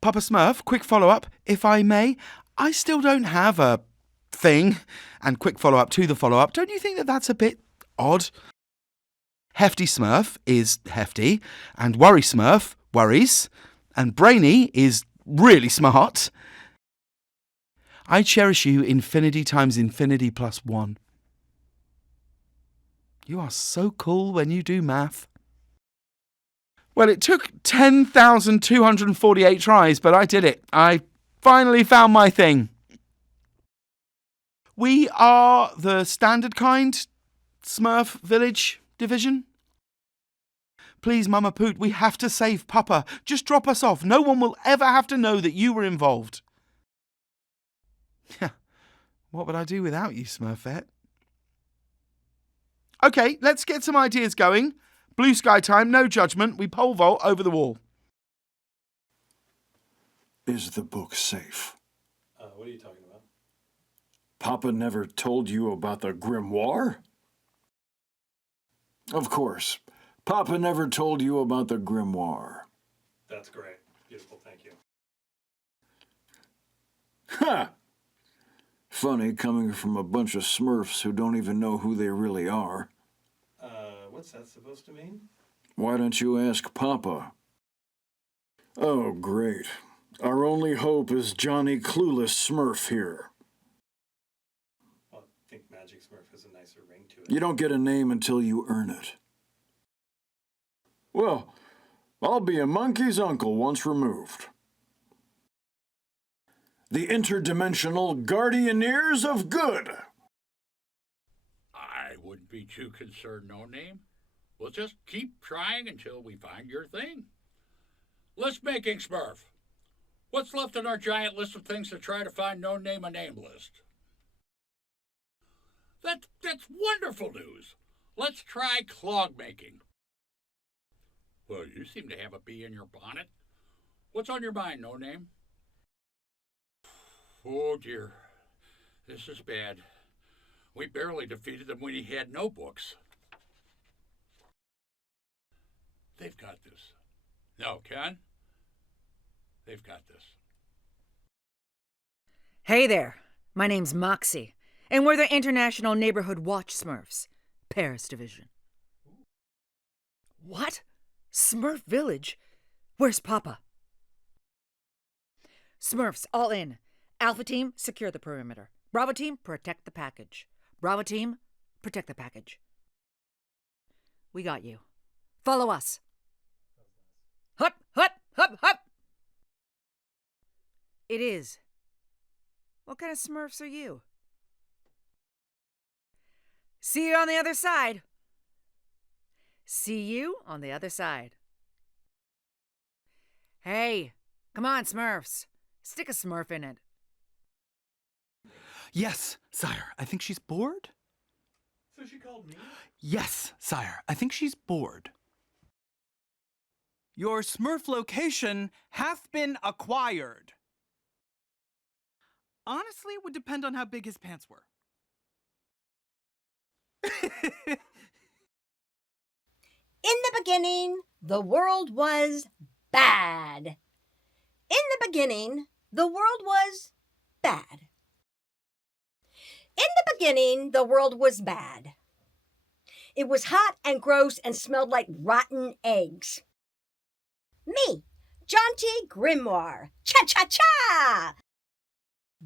Papa Smurf, quick follow-up, if I may. I still don't have a thing. And quick follow-up to the follow-up. Don't you think that that's a bit odd? Hefty Smurf is hefty, and Worry Smurf worries, and Brainy is really smart. I cherish you infinity times infinity plus 1. You are so cool when you do math. Well, it took 10,248 tries, but I did it. I finally found my thing. We are the standard kind Smurf Village division. Please, Mama Poot, we have to save Papa. Just drop us off. No one will ever have to know that you were involved. What would I do without you, Smurfette? Okay, let's get some ideas going. Blue sky time, no judgment. We pole vault over the wall. Is the book safe? What are you talking about? Papa never told you about the grimoire? Of course. Papa never told you about the grimoire. That's great. Beautiful, thank you. Ha! Funny coming from a bunch of Smurfs who don't even know who they really are. What's that supposed to mean? Why don't you ask Papa? Oh, great. Our only hope is Johnny Clueless Smurf here. Well, I think Magic Smurf has a nicer ring to it. You don't get a name until you earn it. Well, I'll be a monkey's uncle once removed. The interdimensional guardianeers of good. I wouldn't be too concerned, no name. We'll just keep trying until we find your thing. List making, Smurf. What's left on our giant list of things to try to find no name a name list? That's wonderful news. Let's try clog making. Well, you seem to have a bee in your bonnet. What's on your mind, no name? Oh dear, this is bad. We barely defeated them when he had no books. They've got this. No, Ken? They've got this. Hey there, my name's Moxie, and we're the International Neighborhood Watch Smurfs, Paris Division. What? Smurf Village? Where's Papa? Smurfs, all in. Alpha Team, secure the perimeter. Bravo Team, protect the package. Bravo Team, protect the package. We got you. Follow us. Hup, hup, hup, hup. It is. What kind of Smurfs are you? See you on the other side. See you on the other side. Hey, come on, Smurfs. Stick a Smurf in it. Yes, sire. I think she's bored. So she called me? Yes, sire. I think she's bored. Your Smurf location hath been acquired. Honestly, it would depend on how big his pants were. In the beginning, the world was bad. In the beginning, the world was bad. In the beginning, the world was bad. It was hot and gross and smelled like rotten eggs. Me, Jaunty Grimoire, cha-cha-cha!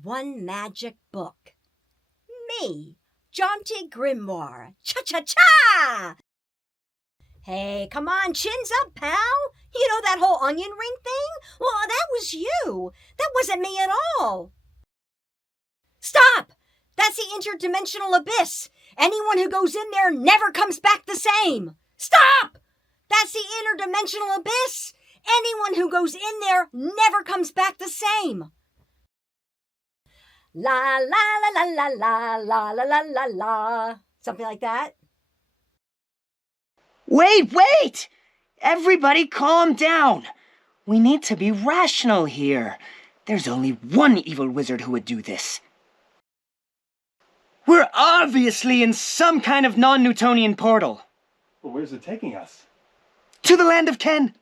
One magic book. Me, Jaunty Grimoire, cha-cha-cha! Hey, come on, chins up, pal. You know that whole onion ring thing? Well, that was you. That wasn't me at all. Stop! That's the interdimensional abyss. Anyone who goes in there never comes back the same. Stop! That's the interdimensional abyss. Anyone who goes in there never comes back the same. La la la la la la la la la la. Something like that. Wait! Everybody calm down. We need to be rational here. There's only one evil wizard who would do this. We're obviously in some kind of non-Newtonian portal. Well, where's it taking us? To the land of Ken.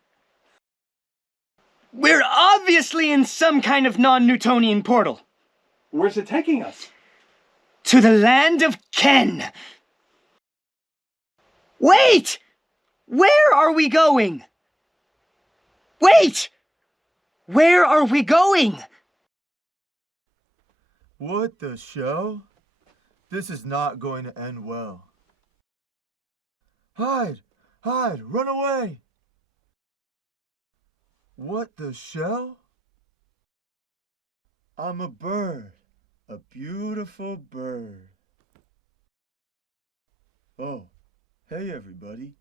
We're obviously in some kind of non-Newtonian portal. Where's it taking us? To the land of Ken. Wait! Where are we going? Wait! Where are we going? What the show? This is not going to end well. Hide! Hide! Run away! What the shell? I'm a bird. A beautiful bird. Oh, hey everybody.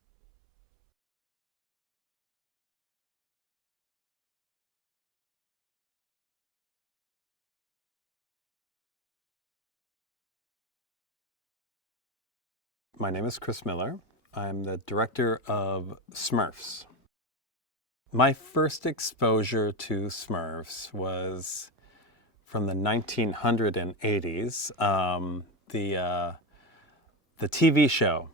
My name is Chris Miller. I'm the director of Smurfs. My first exposure to Smurfs was from the 1980s. The TV show,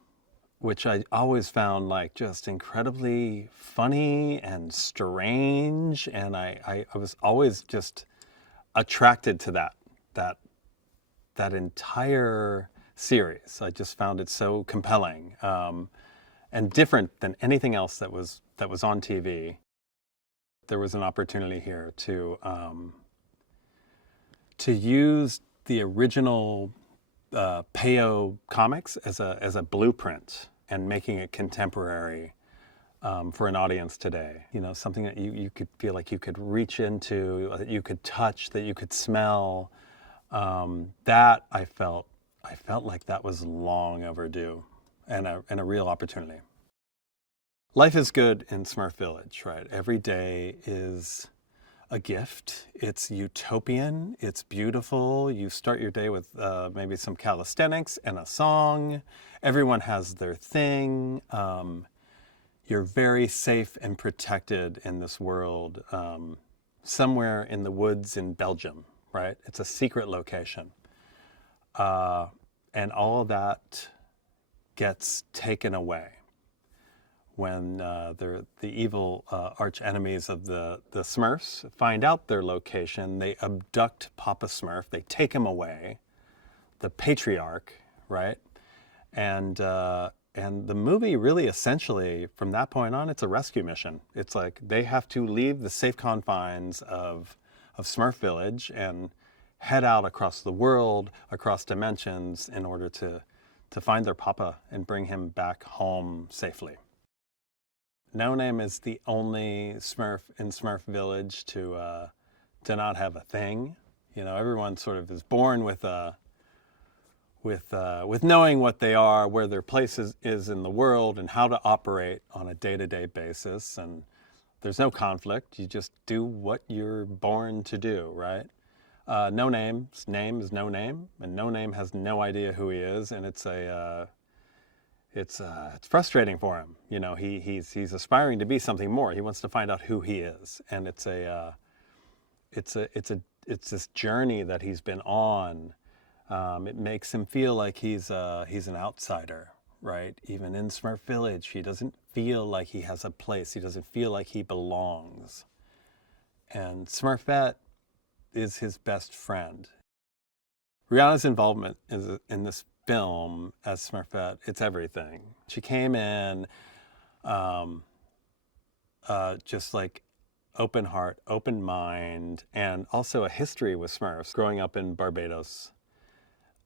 which I always found like just incredibly funny and strange, and I was always just attracted to that entire series. I just found it so compelling and different than anything else that was on TV. There was an opportunity here to use the original Peyo comics as a blueprint and making it contemporary for an audience today. You know, something that you could feel like you could reach into, that you could touch, that you could smell. That I felt like that was long overdue and a real opportunity. Life is good in Smurf Village, right? Every day is a gift. It's utopian. It's beautiful. You start your day with maybe some calisthenics and a song. Everyone has their thing. You're very safe and protected in this world, somewhere in the woods in Belgium, right? It's a secret location. And all of that gets taken away when the evil arch enemies of the Smurfs find out their location. They abduct Papa Smurf. They take him away, the patriarch, right? And the movie really essentially, from that point on, it's a rescue mission. It's like they have to leave the safe confines of Smurf Village and head out across the world, across dimensions, in order to find their Papa and bring him back home safely. No Name is the only Smurf in Smurf Village to not have a thing. You know, everyone sort of is born with knowing what they are, where their place is in the world, and how to operate on a day-to-day basis. And there's no conflict. You just do what you're born to do, right? No Name's name is No Name, and No Name has no idea who he is, and it's frustrating for him. You know, he's aspiring to be something more. He wants to find out who he is, and it's this journey that he's been on. It makes him feel like he's an outsider, right? Even in Smurf Village, he doesn't feel like he has a place. He doesn't feel like he belongs. And Smurfette is his best friend. Rihanna's involvement in this film as Smurfette, it's everything. She came in just like open heart, open mind, and also a history with Smurfs. Growing up in Barbados,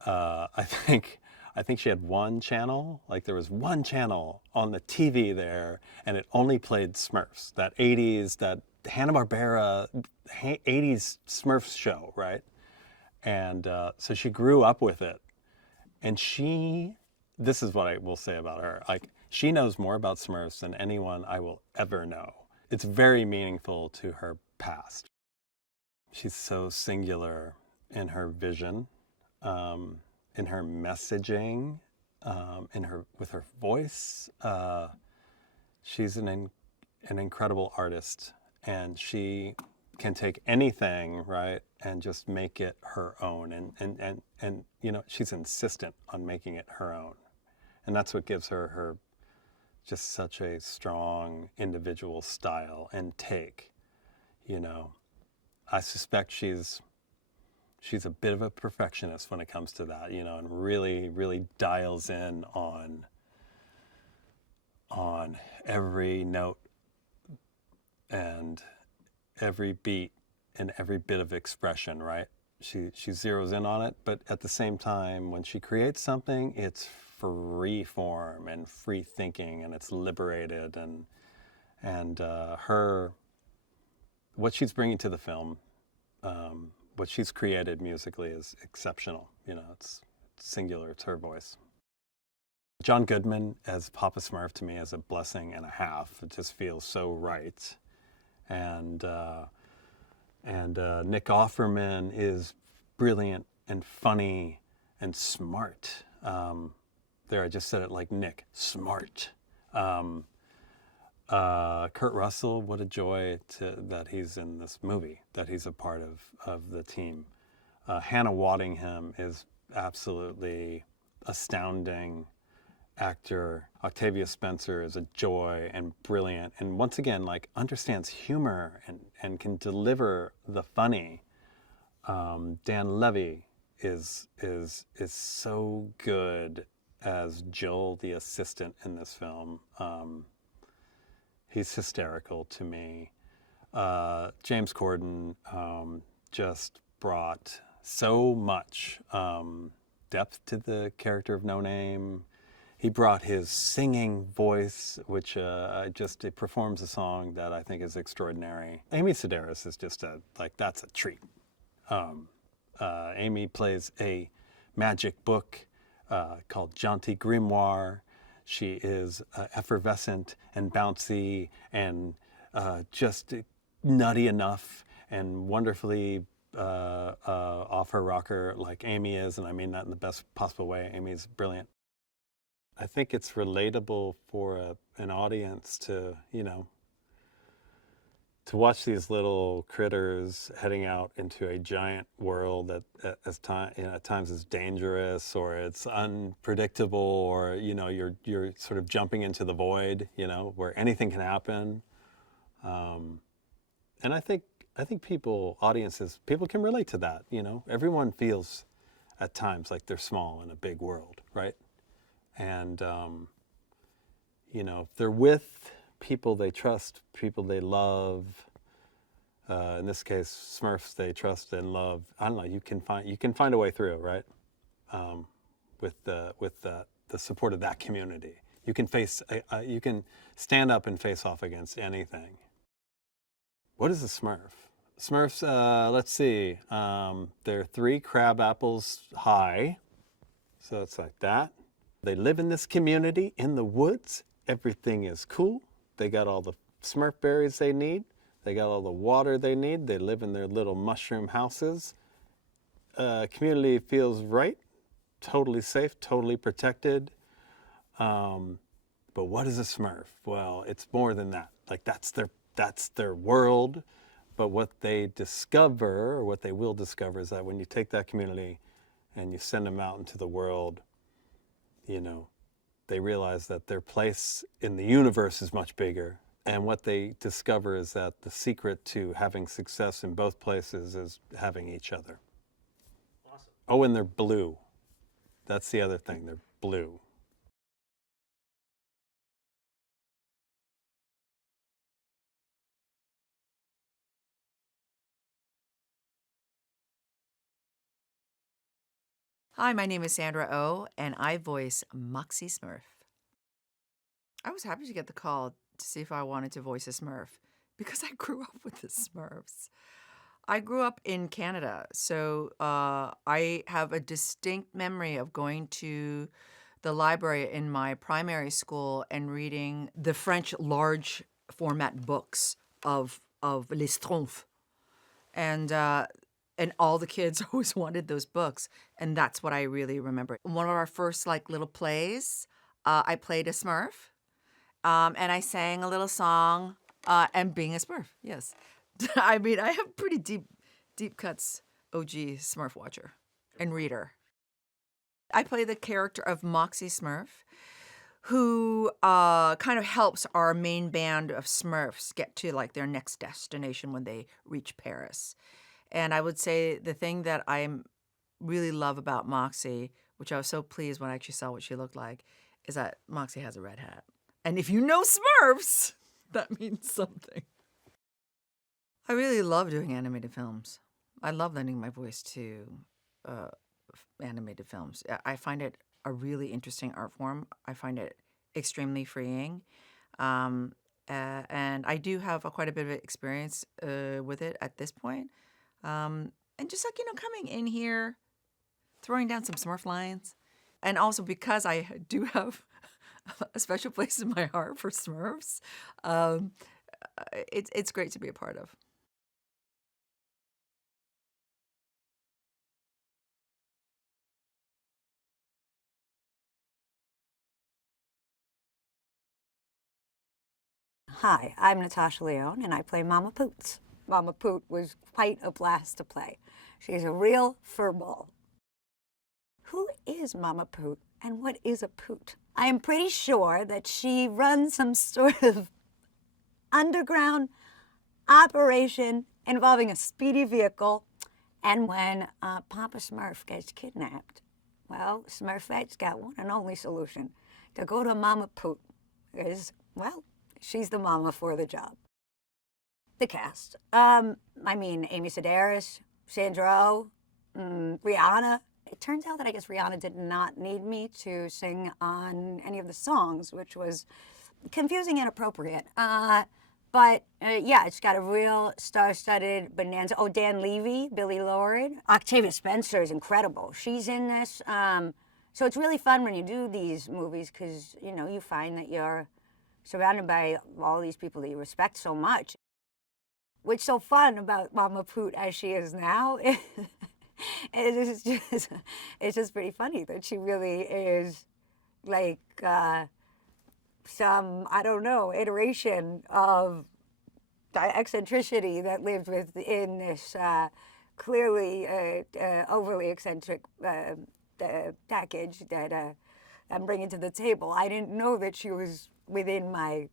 I think she had one channel. Like there was one channel on the TV there, and it only played Smurfs. That 80s, that Hanna-Barbera 80s Smurfs show, right? And so she grew up with it. And this is what I will say about her. Like, she knows more about Smurfs than anyone I will ever know. It's very meaningful to her past. She's so singular in her vision, in her messaging, with her voice. She's an incredible artist, and she can take anything, right, and just make it her own. And you know, she's insistent on making it her own. And that's what gives her just such a strong individual style and take. You know, I suspect she's a bit of a perfectionist when it comes to that, you know, and really, really dials in on every note and every beat and every bit of expression, right? She zeroes in on it, but at the same time, when she creates something, it's free form and free thinking, and it's liberated, and what she's bringing to the film, what she's created musically is exceptional. You know, it's singular. It's her voice. John Goodman as Papa Smurf to me is a blessing and a half. It just feels so right, and Nick Offerman is brilliant and funny and smart. There, I just said it like Nick, smart. Kurt Russell, what a joy that he's in this movie, that he's a part of the team. Hannah Waddingham is absolutely astounding actor. Octavia Spencer is a joy and brilliant, and once again, like, understands humor and can deliver the funny. Dan Levy is so good as Joel, the assistant in this film. He's hysterical to me. James Corden just brought so much depth to the character of No Name. He brought his singing voice, which it performs a song that I think is extraordinary. Amy Sedaris is just that's a treat. Amy plays a magic book called Jaunty Grimoire. She is effervescent and bouncy and just nutty enough and wonderfully off her rocker like Amy is, and I mean that in the best possible way. Amy's brilliant. I think it's relatable for an audience to, you know, to watch these little critters heading out into a giant world that at times is dangerous, or it's unpredictable, or, you know, you're sort of jumping into the void, you know, where anything can happen. And I think audiences can relate to that, you know. Everyone feels at times like they're small in a big world, right? And, you know, if they're with people they trust, people they love, in this case, Smurfs they trust and love, I don't know, you can find a way through, right? With the support of that community. You can you can stand up and face off against anything. What is a Smurf? Smurfs, let's see, they're 3 crab apples high, so it's like that. They live in this community in the woods. Everything is cool. They got all the Smurf berries they need. They got all the water they need. They live in their little mushroom houses. Community feels right, totally safe, totally protected. But what is a Smurf? Well, it's more than that. Like, that's their world. But what they discover, or what they will discover, is that when you take that community and you send them out into the world, you know, they realize that their place in the universe is much bigger. And what they discover is that the secret to having success in both places is having each other. Awesome. Oh, and they're blue. That's the other thing. They're blue. Hi, my name is Sandra Oh, and I voice Moxie Smurf. I was happy to get the call to see if I wanted to voice a Smurf because I grew up with the Smurfs. I grew up in Canada, so I have a distinct memory of going to the library in my primary school and reading the French large format books of Les Schtroumpfs. And all the kids always wanted those books, and that's what I really remember. One of our first little plays, I played a Smurf, and I sang a little song, and being a Smurf, yes. I mean, I have pretty deep cuts, OG Smurf watcher and reader. I play the character of Moxie Smurf, who kind of helps our main band of Smurfs get to like their next destination when they reach Paris. And I would say the thing that I really love about Moxie, which I was so pleased when I actually saw what she looked like, is that Moxie has a red hat. And if you know Smurfs, that means something. I really love doing animated films. I love lending my voice to animated films. I find it a really interesting art form. I find it extremely freeing. And I do have quite a bit of experience with it at this point. And just like, coming in here, throwing down some Smurf lines. And also because I do have a special place in my heart for Smurfs, it's great to be a part of. Hi, I'm Natasha Leone, and I play Mama Poots. Mama Poot was quite a blast to play. She's a real furball. Who is Mama Poot, and what is a poot? I am pretty sure that she runs some sort of underground operation involving a speedy vehicle, and when Papa Smurf gets kidnapped, well, Smurfette's got one and only solution, to go to Mama Poot, because, well, she's the mama for the job. The cast. Amy Sedaris, Sandra Oh, Rihanna. It turns out that I guess Rihanna did not need me to sing on any of the songs, which was confusing and appropriate. But it's got a real star-studded bonanza. Oh, Dan Levy, Billy Lord. Octavia Spencer is incredible. She's in this. So it's really fun when you do these movies because, you find that you're surrounded by all these people that you respect so much. What's so fun about Mama Poot as she is now it's just pretty funny that she really is like some, I don't know, iteration of the eccentricity that lived within this clearly overly eccentric package that I'm bringing to the table. I didn't know that she was within my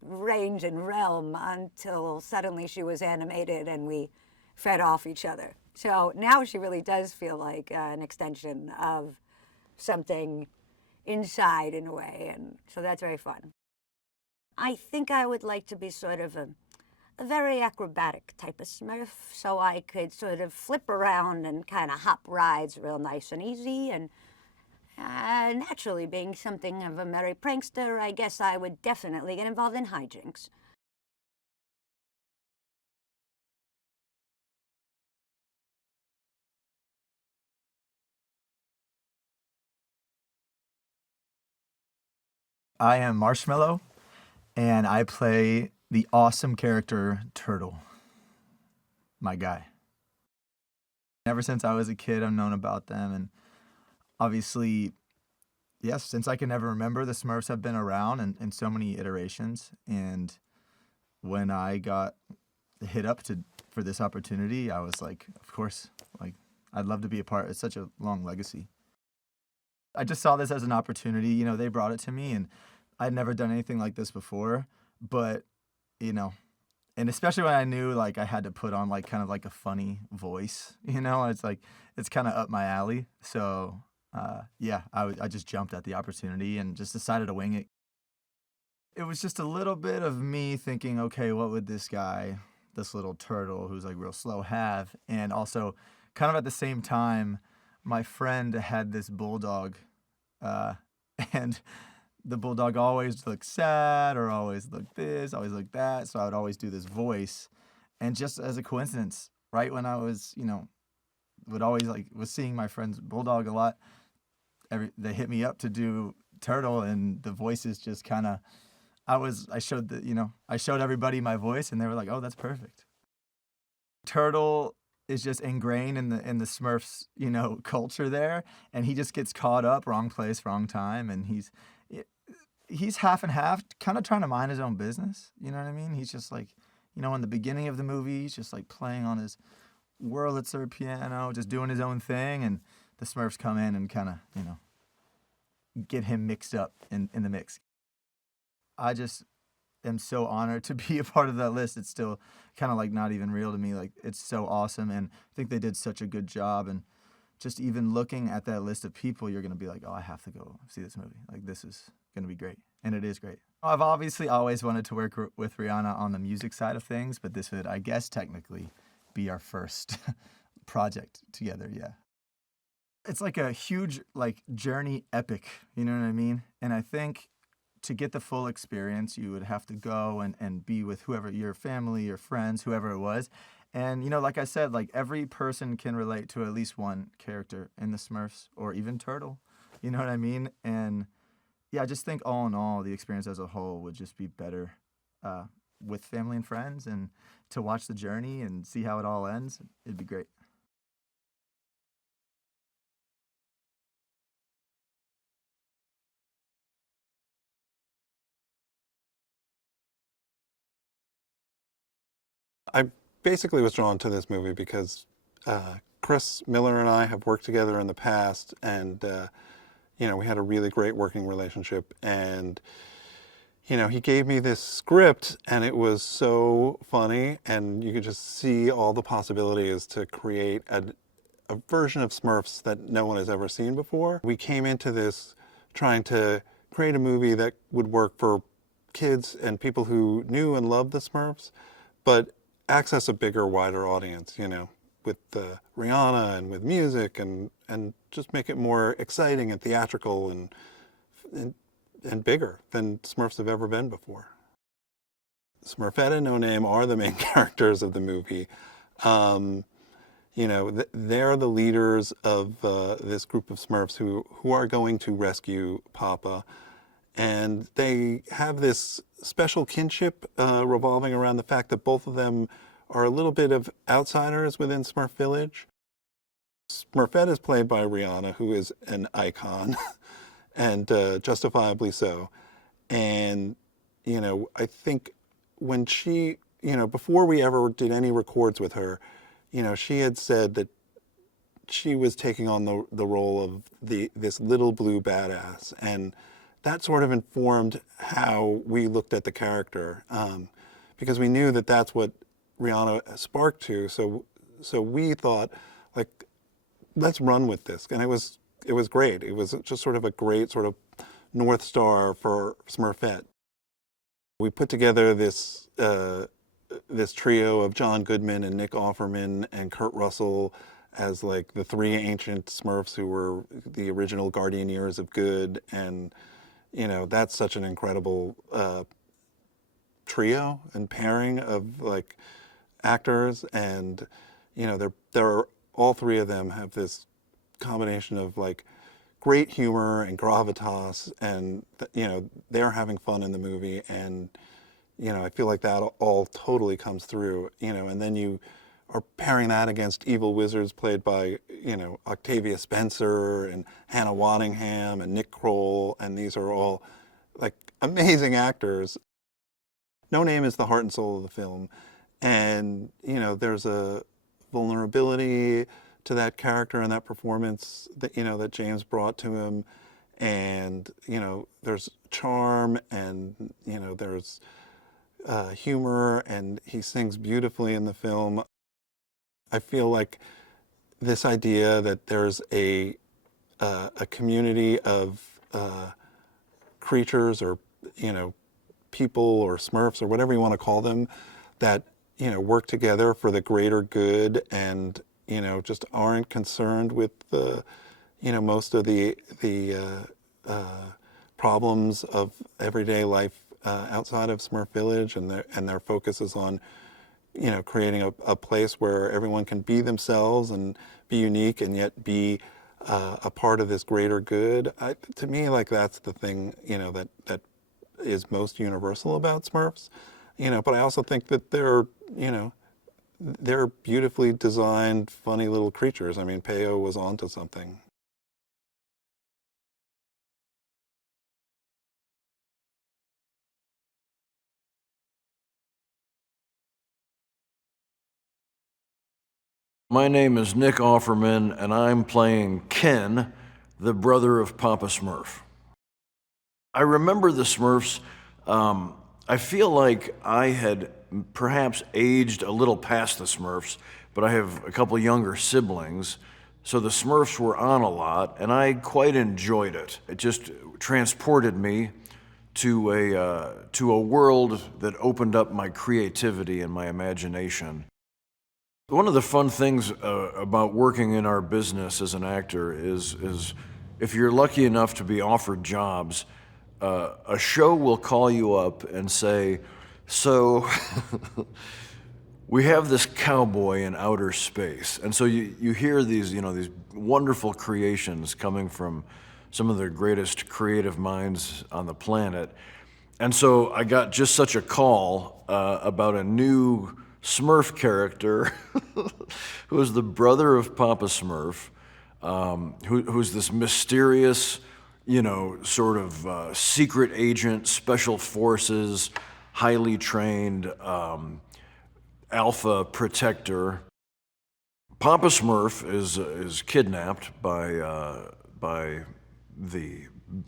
range and realm until suddenly she was animated and we fed off each other. So now she really does feel like an extension of something inside in a way, and so that's very fun. I think I would like to be sort of a very acrobatic type of Smurf, so I could sort of flip around and kind of hop rides real nice and easy, and naturally, being something of a merry prankster, I guess I would definitely get involved in hijinks. I am Marshmallow, and I play the awesome character Turtle. My guy. Ever since I was a kid, I've known about them, and obviously, yes, since I can never remember, the Smurfs have been around in so many iterations, and when I got hit up for this opportunity, I was like, of course, like, I'd love to be a part. It's such a long legacy. I just saw this as an opportunity. They brought it to me, and I'd never done anything like this before, but, and especially when I knew, like, I had to put on, like, kind of like a funny voice, it's like, it's kind of up my alley. So, I just jumped at the opportunity and just decided to wing it. It was just a little bit of me thinking, okay, what would this guy, this little turtle who's like real slow have? And also, kind of at the same time, my friend had this bulldog, and the bulldog always looked sad or always looked this, always looked that. So I would always do this voice. And just as a coincidence, right when I was, was seeing my friend's bulldog a lot, they hit me up to do Turtle, and the voices just kind of, I showed everybody my voice, and they were like, oh, that's perfect. Turtle is just ingrained in the Smurfs, culture there, and he just gets caught up, wrong place, wrong time, and he's half and half, kind of trying to mind his own business, you know what I mean? He's just like, in the beginning of the movie, he's just like playing on his Wurlitzer piano, just doing his own thing, and the Smurfs come in and kind of, get him mixed up in the mix. I just am so honored to be a part of that list. It's still kind of like not even real to me. Like, it's so awesome, and I think they did such a good job. And just even looking at that list of people, you're gonna be like, oh, I have to go see this movie. Like, this is gonna be great, and it is great. I've obviously always wanted to work with Rihanna on the music side of things, but this would, I guess, technically be our first project together. Yeah. It's like a huge like journey epic, you know what I mean? And I think to get the full experience, you would have to go and be with whoever, your family, your friends, whoever it was. And, you know, like I said, like every person can relate to at least one character in the Smurfs or even Turtle, you know what I mean? And yeah, I just think all in all, the experience as a whole would just be better with family and friends, and to watch the journey and see how it all ends, it'd be great. I basically was drawn to this movie because Chris Miller and I have worked together in the past, and you know, we had a really great working relationship. And you know, he gave me this script, and it was so funny, and you could just see all the possibilities to create a version of Smurfs that no one has ever seen before. We came into this trying to create a movie that would work for kids and people who knew and loved the Smurfs, but access a bigger, wider audience, you know, with Rihanna and with music, and just make it more exciting and theatrical and bigger than Smurfs have ever been before. Smurfette and No Name are the main characters of the movie. You know, they're the leaders of this group of Smurfs who are going to rescue Papa. And they have this special kinship revolving around the fact that both of them are a little bit of outsiders within Smurf Village. Smurfette is played by Rihanna, who is an icon, and justifiably so. And, you know, I think when she, you know, before we ever did any records with her, you know, she had said that she was taking on the role of this little blue badass. And that sort of informed how we looked at the character, because we knew that that's what Rihanna sparked to. So we thought, like, let's run with this. And it was great. It was just sort of a great sort of North Star for Smurfette. We put together this trio of John Goodman and Nick Offerman and Kurt Russell as like the three ancient Smurfs who were the original Guardianeers of Good. And, you know, that's such an incredible trio and pairing of like actors. And, you know, they're all three of them have this combination of like great humor and gravitas, and you know, they're having fun in the movie. And, you know, I feel like that all totally comes through, you know. And then you are pairing that against evil wizards played by, you know, Octavia Spencer and Hannah Waddingham and Nick Kroll, and these are all like amazing actors. No Name is the heart and soul of the film, and, you know, there's a vulnerability to that character and that performance that, you know, that James brought to him. And, you know, there's charm, and, you know, there's humor, and he sings beautifully in the film. I feel like this idea that there's a community of creatures, or, you know, people or Smurfs or whatever you want to call them, that, you know, work together for the greater good, and, you know, just aren't concerned with the, you know, most of the problems of everyday life outside of Smurf Village, and their focus is on, you know, creating a place where everyone can be themselves and be unique, and yet be a part of this greater good. To me, like, that's the thing, you know, that is most universal about Smurfs, you know. But I also think that they're, you know, they're beautifully designed, funny little creatures. I mean, Peo was onto something. My name is Nick Offerman, and I'm playing Ken, the brother of Papa Smurf. I remember the Smurfs. I feel like I had perhaps aged a little past the Smurfs, but I have a couple younger siblings, so the Smurfs were on a lot, and I quite enjoyed it. It just transported me to a world that opened up my creativity and my imagination. One of the fun things about working in our business as an actor is if you're lucky enough to be offered jobs, a show will call you up and say, so we have this cowboy in outer space. And so you hear these, these wonderful creations coming from some of the greatest creative minds on the planet. And so I got just such a call about a new Smurf character who is the brother of Papa Smurf, who's this mysterious, sort of secret agent, special forces, highly trained alpha protector. Papa Smurf is kidnapped by the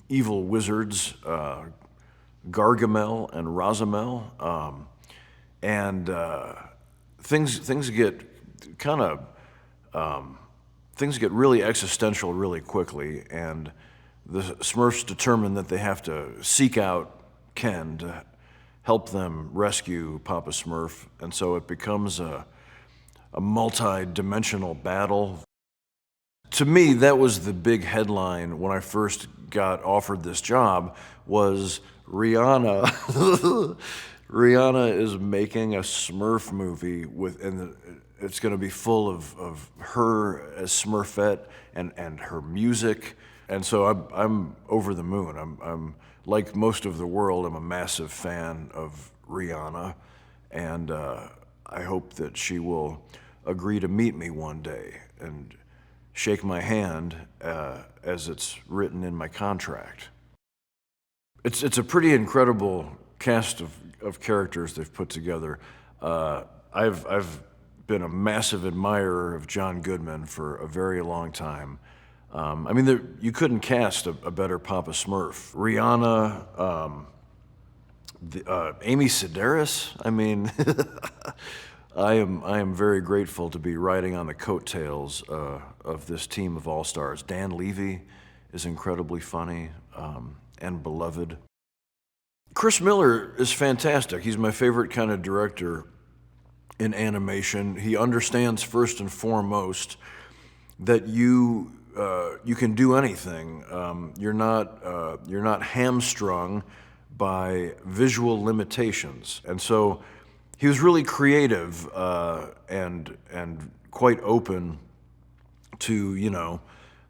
evil wizards Gargamel and Rosamel, and things get kind of things get really existential really quickly, and the Smurfs determine that they have to seek out Ken to help them rescue Papa Smurf, and so it becomes a multi-dimensional battle. To me, that was the big headline when I first got offered this job, was Rihanna. Rihanna is making a Smurf movie and it's going to be full of her as Smurfette and her music. And so I'm over the moon. I'm like most of the world, I'm a massive fan of Rihanna, and I hope that she will agree to meet me one day and shake my hand as it's written in my contract. It's a pretty incredible cast of characters they've put together. I've been a massive admirer of John Goodman for a very long time. I mean, you couldn't cast a better Papa Smurf. Rihanna, Amy Sedaris. I mean, I am very grateful to be riding on the coattails of this team of all-stars. Dan Levy is incredibly funny and beloved. Chris Miller is fantastic. He's my favorite kind of director in animation. He understands first and foremost that you can do anything. You're not hamstrung by visual limitations, and so he was really creative and quite open to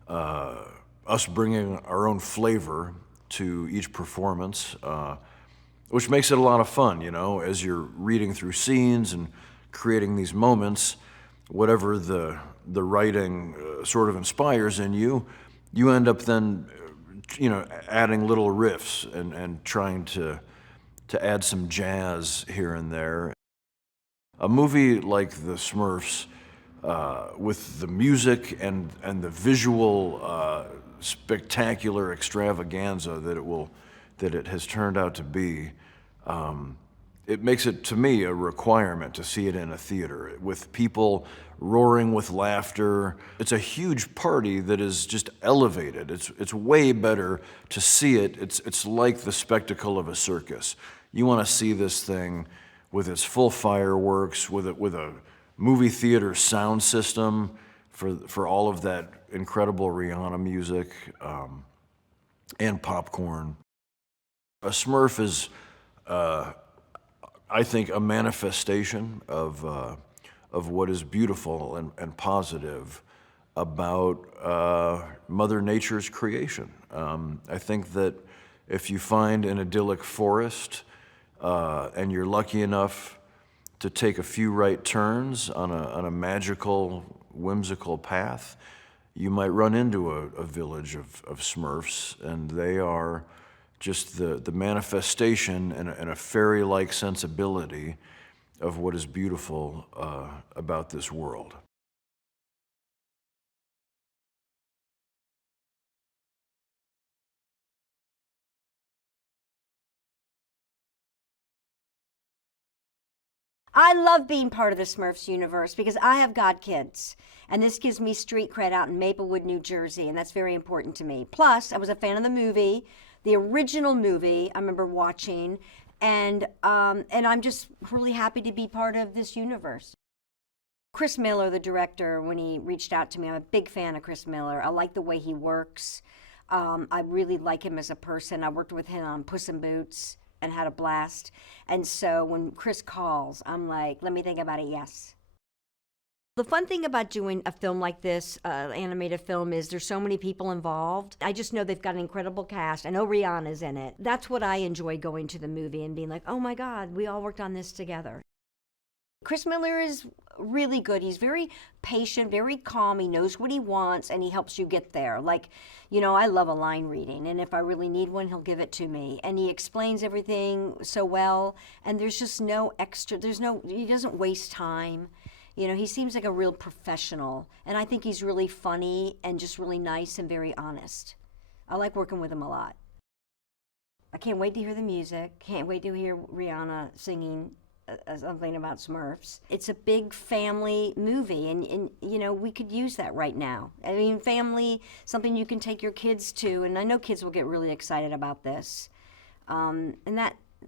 us bringing our own flavor to each performance, which makes it a lot of fun. As you're reading through scenes and creating these moments, whatever the writing sort of inspires in you, you end up then adding little riffs and trying to add some jazz here and there. A movie like The Smurfs, with the music and the visual spectacular extravaganza that it has turned out to be, it makes it, to me, a requirement to see it in a theater with people roaring with laughter. It's a huge party that is just elevated. It's way better to see it. It's like the spectacle of a circus. You want to see this thing with its full fireworks, with a movie theater sound system for all of that incredible Rihanna music, and popcorn. A Smurf is, I think, a manifestation of what is beautiful and positive about Mother Nature's creation. I think that if you find an idyllic forest and you're lucky enough to take a few right turns on a magical, whimsical path, you might run into a village of Smurfs, and they are just the manifestation and a fairy-like sensibility of what is beautiful about this world. I love being part of the Smurfs universe because I have godkids. And this gives me street cred out in Maplewood, New Jersey, and that's very important to me. Plus, I was a fan of the movie, the original movie I remember watching, and I'm just really happy to be part of this universe. Chris Miller, the director, when he reached out to me, I'm a big fan of Chris Miller. I like the way he works. I really like him as a person. I worked with him on Puss in Boots and had a blast. And so when Chris calls, I'm like, let me think about it, yes. The fun thing about doing a film like this, animated film, is there's so many people involved. I just know they've got an incredible cast. I know Rihanna's in it. That's what I enjoy going to the movie and being like, oh my God, we all worked on this together. Chris Miller is really good. He's very patient, very calm. He knows what he wants, and he helps you get there. Like, you know, I love a line reading, and if I really need one, he'll give it to me. And he explains everything so well, and there's just no extra, he doesn't waste time. You know, he seems like a real professional, and I think he's really funny and just really nice and very honest. I like working with him a lot. I can't wait to hear the music. Can't wait to hear Rihanna singing something about Smurfs. It's a big family movie, and you know, we could use that right now. I mean, family, something you can take your kids to, and I know kids will get really excited about this. And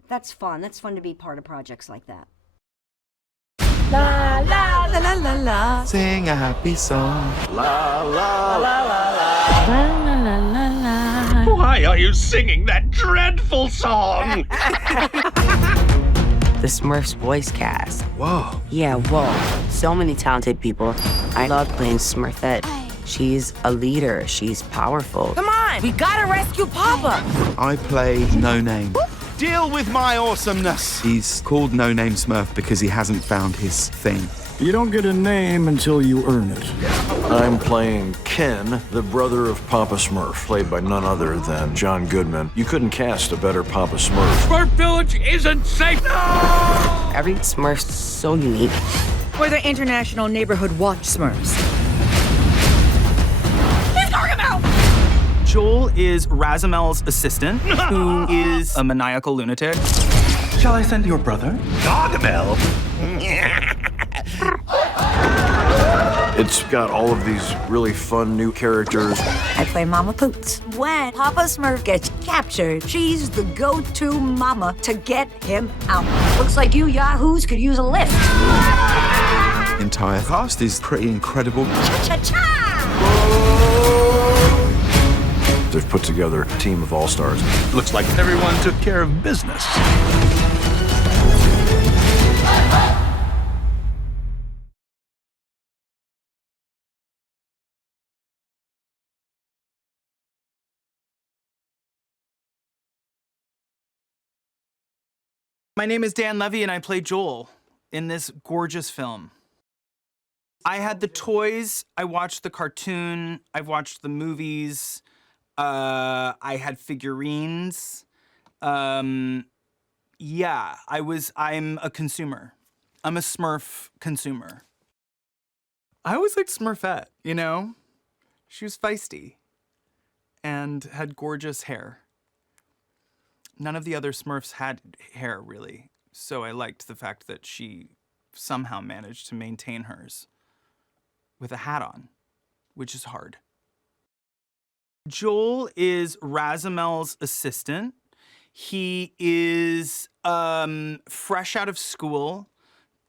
that's fun. That's fun to be part of projects like that. La la la la la la. Sing a happy song. La la la la la. La la la la la. Why are you singing that dreadful song? The Smurfs voice cast. Whoa. Yeah, whoa. So many talented people. I love playing Smurfette. She's a leader. She's powerful. Come on, we gotta rescue Papa. I play No Name. Deal with my awesomeness. He's called No Name Smurf because he hasn't found his thing. You don't get a name until you earn it. I'm playing Ken, the brother of Papa Smurf, played by none other than John Goodman. You couldn't cast a better Papa Smurf. Smurf Village isn't safe. No! Every Smurf's so unique. We're the International Neighborhood Watch Smurfs. Joel is Razimel's assistant, who is a maniacal lunatic. Shall I send your brother? Gargamel. It's got all of these really fun new characters. I play Mama Poots. When Papa Smurf gets captured, she's the go-to mama to get him out. Looks like you yahoos could use a lift. The entire cast is pretty incredible. Cha-cha-cha! They've put together a team of all-stars. Looks like everyone took care of business. My name is Dan Levy, and I play Joel in this gorgeous film. I had the toys, I watched the cartoon, I've watched the movies, I had figurines. Yeah, I'm a consumer. I'm a Smurf consumer. I always liked Smurfette, you know? She was feisty and had gorgeous hair. None of the other Smurfs had hair, really, so I liked the fact that she somehow managed to maintain hers with a hat on, which is hard. Joel is Razimel's assistant. He is fresh out of school.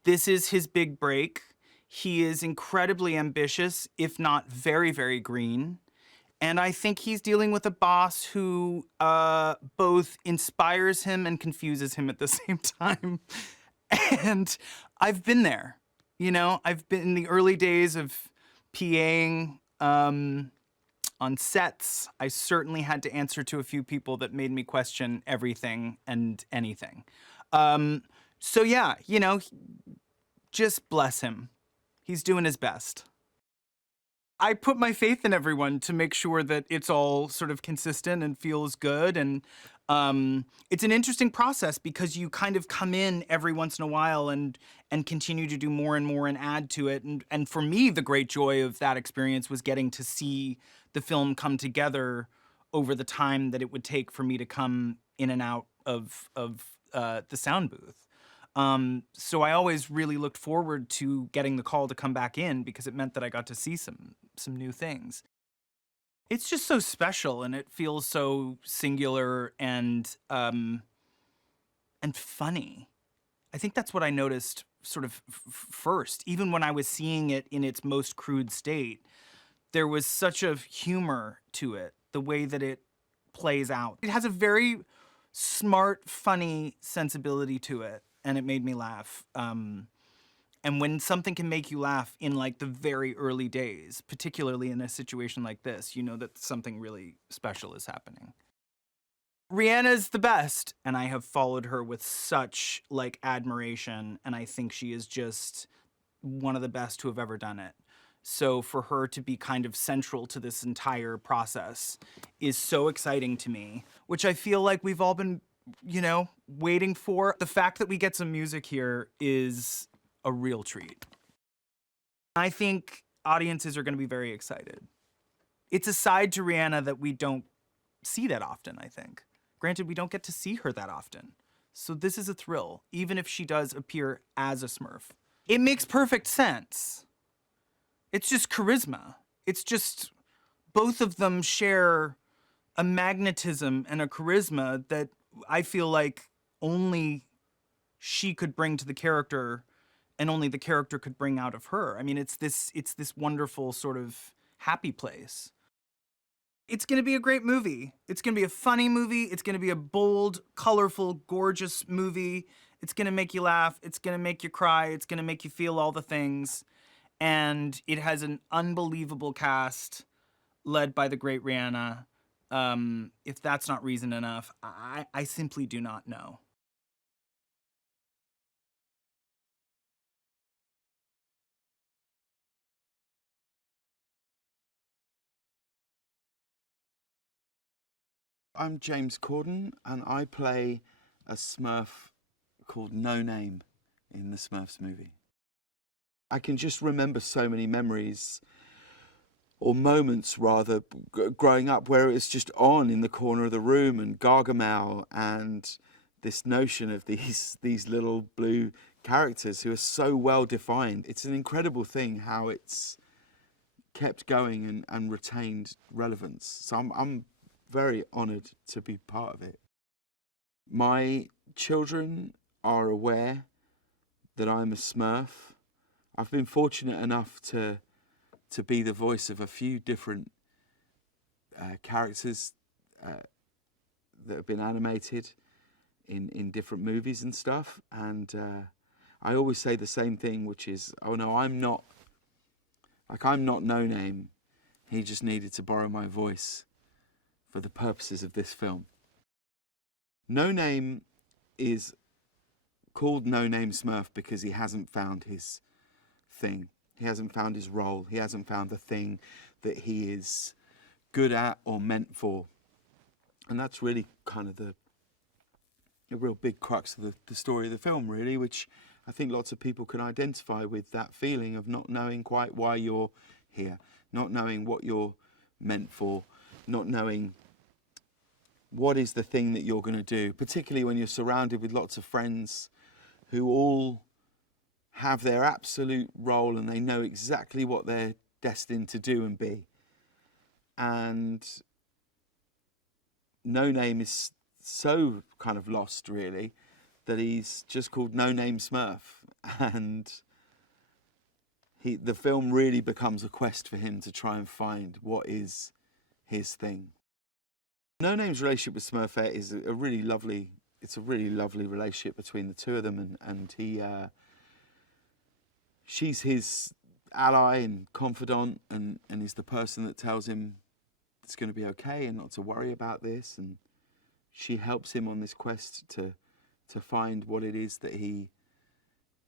This is his big break. He is incredibly ambitious, if not very, very green. And I think he's dealing with a boss who both inspires him and confuses him at the same time. And I've been there, you know? I've been in the early days of PAing on sets. I certainly had to answer to a few people that made me question everything and anything. So yeah, you know, just bless him. He's doing his best. I put my faith in everyone to make sure that it's all sort of consistent and feels good. And it's an interesting process because you kind of come in every once in a while and continue to do more and more and add to it. And for me, the great joy of that experience was getting to see the film come together over the time that it would take for me to come in and out of the sound booth. So I always really looked forward to getting the call to come back in because it meant that I got to see some new things. It's just so special, and it feels so singular and funny. I think that's what I noticed sort of first. Even when I was seeing it in its most crude state, there was such a humor to it, the way that it plays out. It has a very smart, funny sensibility to it, and it made me laugh. And when something can make you laugh in like the very early days, particularly in a situation like this, you know that something really special is happening. Rihanna's the best, and I have followed her with such like admiration, and I think she is just one of the best who have ever done it. So for her to be kind of central to this entire process is so exciting to me, which I feel like we've all been, waiting for. The fact that we get some music here is a real treat. I think audiences are going to be very excited. It's a side to Rihanna that we don't see that often, I think. Granted, we don't get to see her that often. So this is a thrill, even if she does appear as a Smurf. It makes perfect sense. It's just charisma. It's just both of them share a magnetism and a charisma that I feel like only she could bring to the character and only the character could bring out of her. I mean, it's this wonderful sort of happy place. It's going to be a great movie. It's going to be a funny movie. It's going to be a bold, colorful, gorgeous movie. It's going to make you laugh. It's going to make you cry. It's going to make you feel all the things. And it has an unbelievable cast led by the great Rihanna. If that's not reason enough, I simply do not know. I'm James Corden, and I play a Smurf called No Name in the Smurfs movie. I can just remember so many memories, or moments rather, growing up where it was just on in the corner of the room, and Gargamel, and this notion of these little blue characters who are so well defined. It's an incredible thing how it's kept going and retained relevance. So I'm very honoured to be part of it. My children are aware that I'm a Smurf. I've been fortunate enough to be the voice of a few different characters that have been animated in different movies and stuff. And I always say the same thing, which is, oh no, I'm not No Name. He just needed to borrow my voice for the purposes of this film. No Name is called No Name Smurf because he hasn't found his thing. He hasn't found his role. He hasn't found the thing that he is good at or meant for. And that's really kind of the real big crux of the story of the film, really, which I think lots of people can identify with, that feeling of not knowing quite why you're here, not knowing what you're meant for, not knowing what is the thing that you're going to do, particularly when you're surrounded with lots of friends who all have their absolute role and they know exactly what they're destined to do and be. And No Name is so kind of lost, really, that he's just called No Name Smurf. And the film really becomes a quest for him to try and find what is his thing. No Name's relationship with Smurfette is a really lovely relationship between the two of them, and she's his ally and confidant, and is the person that tells him it's going to be okay and not to worry about this, and she helps him on this quest to find what it is that he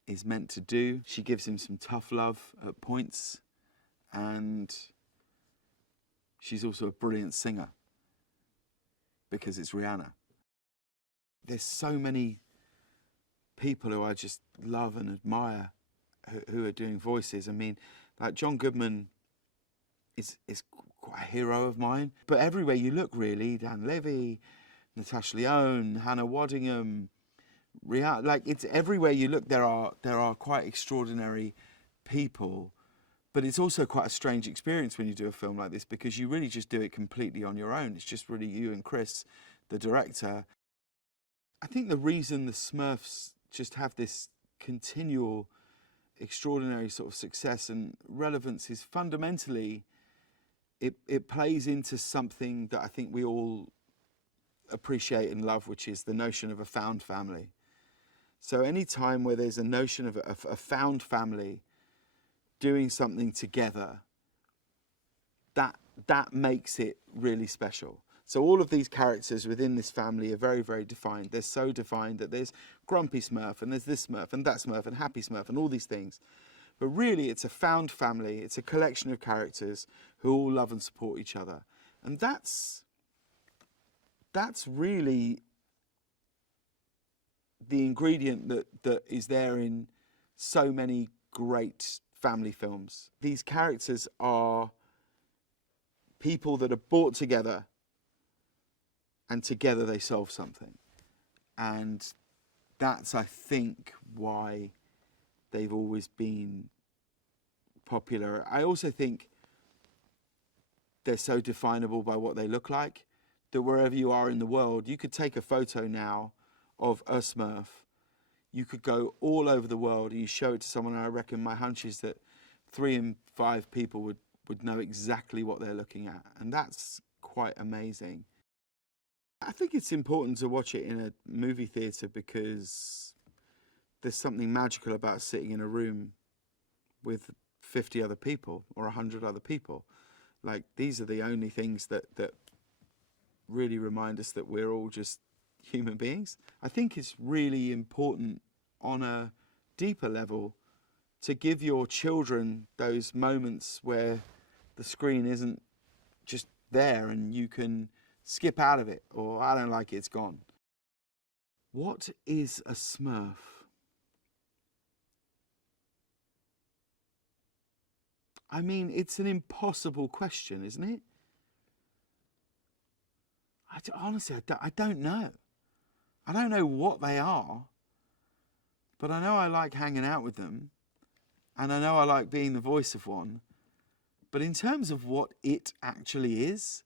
is meant to do. She gives him some tough love at points, and she's also a brilliant singer because it's Rihanna. There's so many people who I just love and admire who are doing voices. I mean, like John Goodman is quite a hero of mine. But everywhere you look, really, Dan Levy, Natasha Lyonne, Hannah Waddingham, Like, it's everywhere you look. There are quite extraordinary people, but it's also quite a strange experience when you do a film like this, because you really just do it completely on your own. It's just really you and Chris, the director. I think the reason the Smurfs just have this continual, extraordinary sort of success and relevance is fundamentally it plays into something that I think we all appreciate and love, which is the notion of a found family. So any time where there's a notion of a found family doing something together, that makes it really special. So all of these characters within this family are very, very defined. They're so defined that there's Grumpy Smurf and there's this Smurf and that Smurf and Happy Smurf and all these things. But really it's a found family. It's a collection of characters who all love and support each other. And that's really the ingredient that is there in so many great family films. These characters are people that are brought together, and together they solve something. And that's, I think, why they've always been popular. I also think they're so definable by what they look like that wherever you are in the world, you could take a photo now of a Smurf. You could go all over the world and you show it to someone, and I reckon my hunch is that 3 in 5 people would know exactly what they're looking at. And that's quite amazing. I think it's important to watch it in a movie theatre because there's something magical about sitting in a room with 50 other people or 100 other people. Like, these are the only things that really remind us that we're all just human beings. I think it's really important on a deeper level to give your children those moments where the screen isn't just there and you can skip out of it, or I don't like it, it's gone. What is a Smurf? I mean, it's an impossible question, isn't it? Honestly, I don't know. I don't know what they are, but I know I like hanging out with them, and I know I like being the voice of one. But in terms of what it actually is,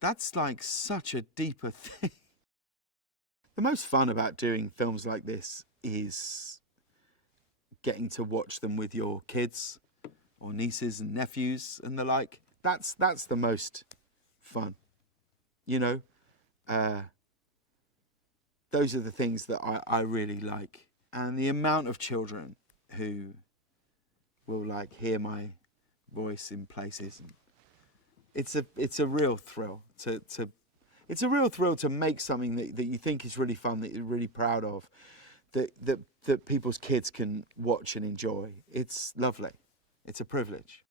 that's like such a deeper thing. The most fun about doing films like this is getting to watch them with your kids or nieces and nephews and the like. That's the most fun, you know? Those are the things that I really like. And the amount of children who will like hear my voice in places, and it's a real thrill it's a real thrill to make something that you think is really fun, that you're really proud of, that people's kids can watch and enjoy. It's lovely. It's a privilege.